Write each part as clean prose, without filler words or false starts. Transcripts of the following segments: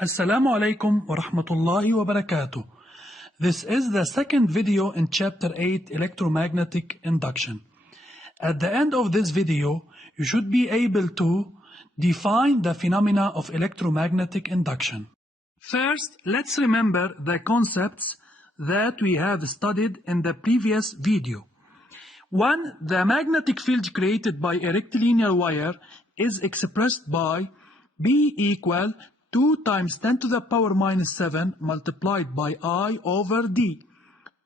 Assalamu alaikum wa rahmatullahi wa barakatuh. This is the second video in Chapter 8, Electromagnetic Induction. At the end of this video, you should be able to define the phenomena of electromagnetic induction. First, let's remember the concepts that we have studied in the previous video. 1. The magnetic field created by a rectilinear wire is expressed by B equal 2 times 10 to the power minus 7 multiplied by I over D.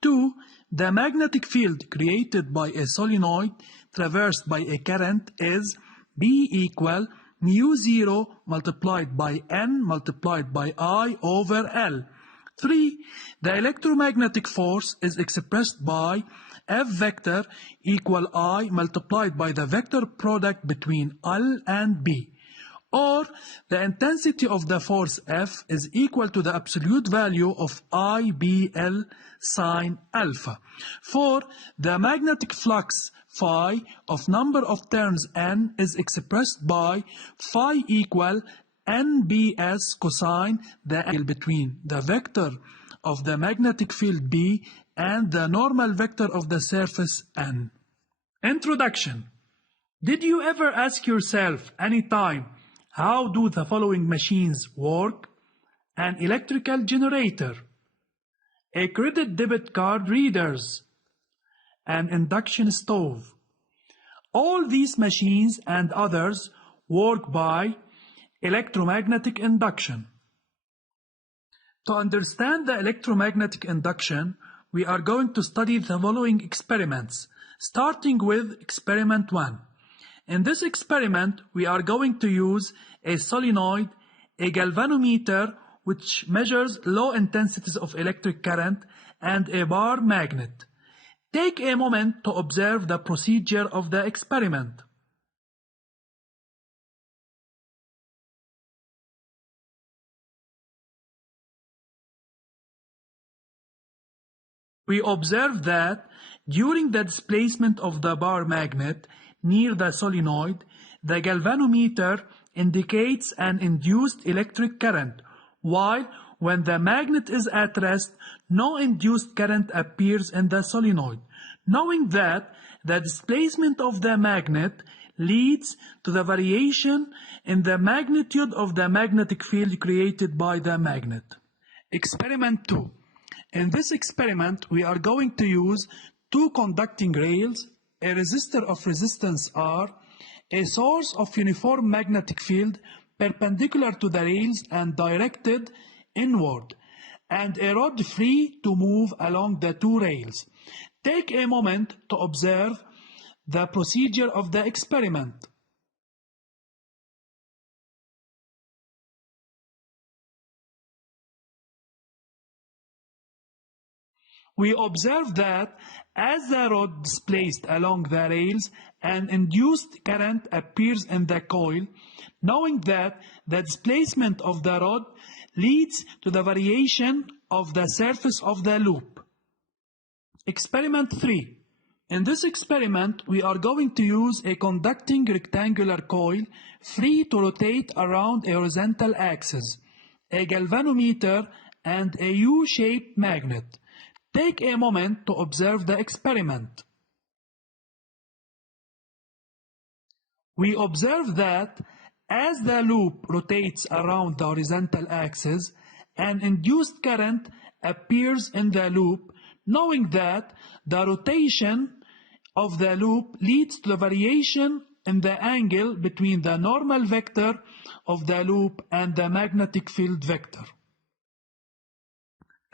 2. The magnetic field created by a solenoid traversed by a current is B equal mu 0 multiplied by N multiplied by I over L. 3. The electromagnetic force is expressed by F vector equal I multiplied by the vector product between L and B. Or the intensity of the force F is equal to the absolute value of IBL sine alpha. 4. The magnetic flux phi of number of turns N is expressed by phi equal NBS cosine the angle between the vector of the magnetic field B and the normal vector of the surface N. Introduction. Did you ever ask yourself any time, how do the following machines work? An electrical generator, a credit debit card readers, an induction stove. All these machines and others work by electromagnetic induction. To understand the electromagnetic induction, we are going to study the following experiments, starting with experiment 1. In this experiment, we are going to use a solenoid, a galvanometer, which measures low intensities of electric current, and a bar magnet. Take a moment to observe the procedure of the experiment. We observe that during the displacement of the bar magnet near the solenoid, the galvanometer indicates an induced electric current, while when the magnet is at rest, no induced current appears in the solenoid. Knowing that the displacement of the magnet leads to the variation in the magnitude of the magnetic field created by the magnet. Experiment 2. In this experiment, we are going to use two conducting rails, a resistor of resistance R, a source of uniform magnetic field perpendicular to the rails and directed inward, and a rod free to move along the two rails. Take a moment to observe the procedure of the experiment. We observe that as the rod displaced along the rails, an induced current appears in the coil, knowing that the displacement of the rod leads to the variation of the surface of the loop. Experiment 3. In this experiment, we are going to use a conducting rectangular coil free to rotate around a horizontal axis, a galvanometer, and a U-shaped magnet. Take a moment to observe the experiment. We observe that as the loop rotates around the horizontal axis, an induced current appears in the loop, knowing that the rotation of the loop leads to the variation in the angle between the normal vector of the loop and the magnetic field vector.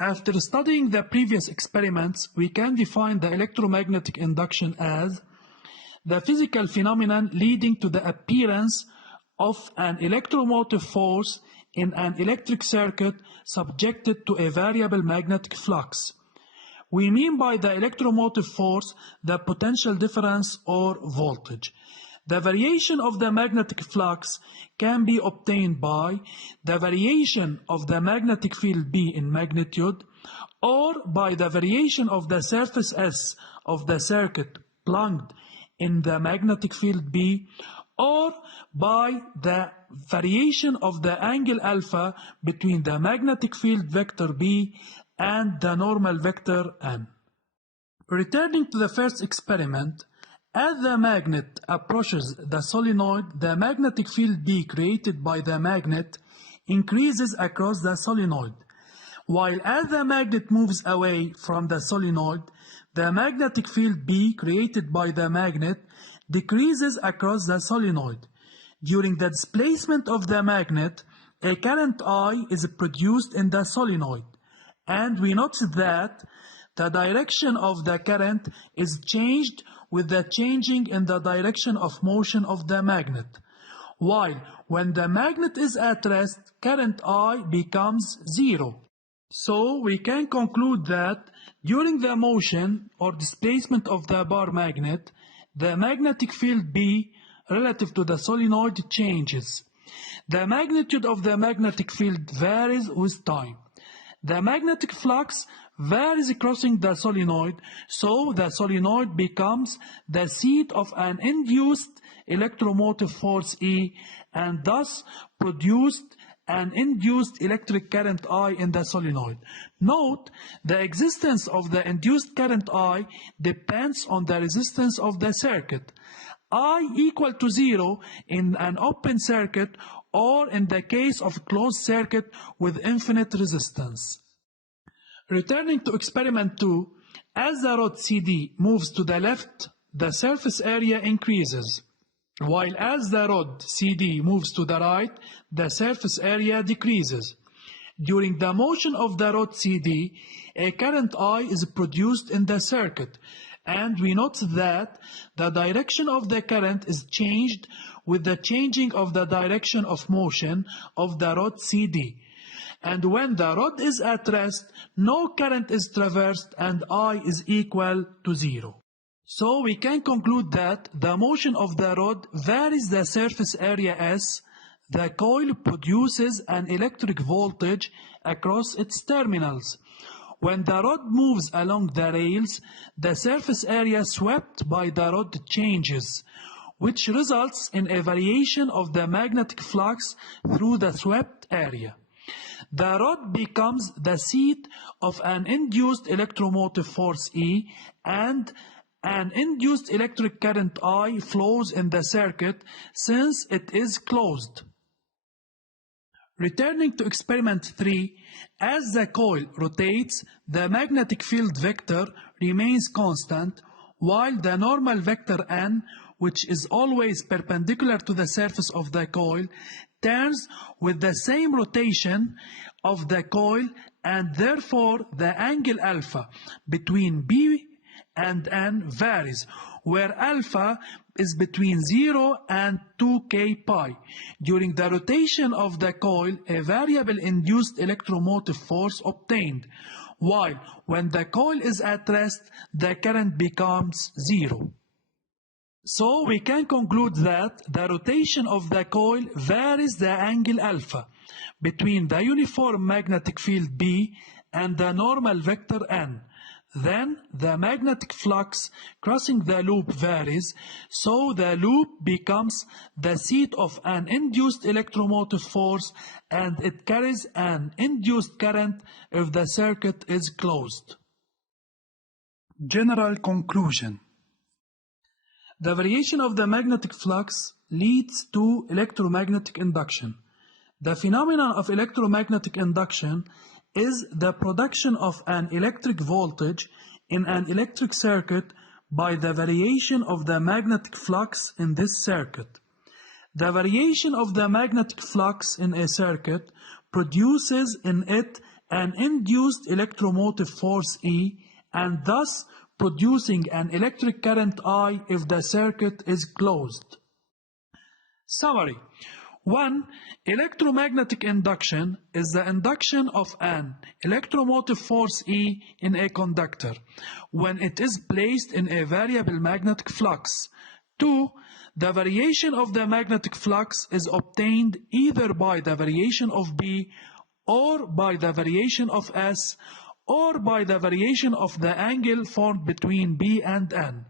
After studying the previous experiments, we can define the electromagnetic induction as the physical phenomenon leading to the appearance of an electromotive force in an electric circuit subjected to a variable magnetic flux. We mean by the electromotive force the potential difference or voltage. The variation of the magnetic flux can be obtained by the variation of the magnetic field B in magnitude, or by the variation of the surface S of the circuit plugged in the magnetic field B, or by the variation of the angle alpha between the magnetic field vector B and the normal vector N. Returning to the first experiment, as the magnet approaches the solenoid, the magnetic field B created by the magnet increases across the solenoid, while as the magnet moves away from the solenoid, the magnetic field B created by the magnet decreases across the solenoid. During the displacement of the magnet, a current I is produced in the solenoid, and we notice that the direction of the current is changed with the changing in the direction of motion of the magnet, while when the magnet is at rest, current I becomes zero. So we can conclude that during the motion or displacement of the bar magnet, the magnetic field B relative to the solenoid changes. The magnitude of the magnetic field varies with time. The magnetic flux varies crossing the solenoid, so the solenoid becomes the seat of an induced electromotive force E, and thus produced an induced electric current I in the solenoid. Note, the existence of the induced current I depends on the resistance of the circuit. I equal to 0 in an open circuit or in the case of closed circuit with infinite resistance. Returning to experiment 2, as the rod CD moves to the left, the surface area increases, while as the rod CD moves to the right, the surface area decreases. During the motion of the rod CD, a current I is produced in the circuit, and we note that the direction of the current is changed with the changing of the direction of motion of the rod CD. And when the rod is at rest, no current is traversed and I is equal to 0. So we can conclude that the motion of the rod varies the surface area S. The coil produces an electric voltage across its terminals. When the rod moves along the rails, the surface area swept by the rod changes, which results in a variation of the magnetic flux through the swept area. The rod becomes the seat of an induced electromotive force E, and an induced electric current I flows in the circuit since it is closed. Returning to experiment 3, as the coil rotates, the magnetic field vector remains constant, while the normal vector N, which is always perpendicular to the surface of the coil, turns with the same rotation of the coil, and therefore the angle alpha between B and N varies, where alpha is between 0 and 2k pi. During the rotation of the coil, a variable induced electromotive force obtained, while when the coil is at rest, the current becomes 0. So we can conclude that the rotation of the coil varies the angle alpha between the uniform magnetic field B and the normal vector N. Then the magnetic flux crossing the loop varies, so the loop becomes the seat of an induced electromotive force, and it carries an induced current if the circuit is closed. General conclusion. The variation of the magnetic flux leads to electromagnetic induction. The phenomenon of electromagnetic induction is the production of an electric voltage in an electric circuit by the variation of the magnetic flux in this circuit. The variation of the magnetic flux in a circuit produces in it an induced electromotive force E, and thus producing an electric current I if the circuit is closed. Summary. 1. Electromagnetic induction is the induction of an electromotive force E in a conductor when it is placed in a variable magnetic flux. 2. The variation of the magnetic flux is obtained either by the variation of B, or by the variation of S, or by the variation of the angle formed between B and N.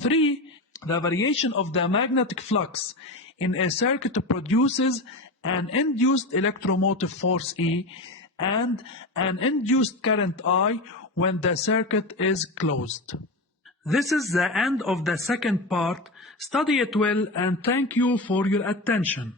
3. The variation of the magnetic flux in a circuit produces an induced electromotive force E and an induced current I when the circuit is closed. This is the end of the second part. Study it well and thank you for your attention.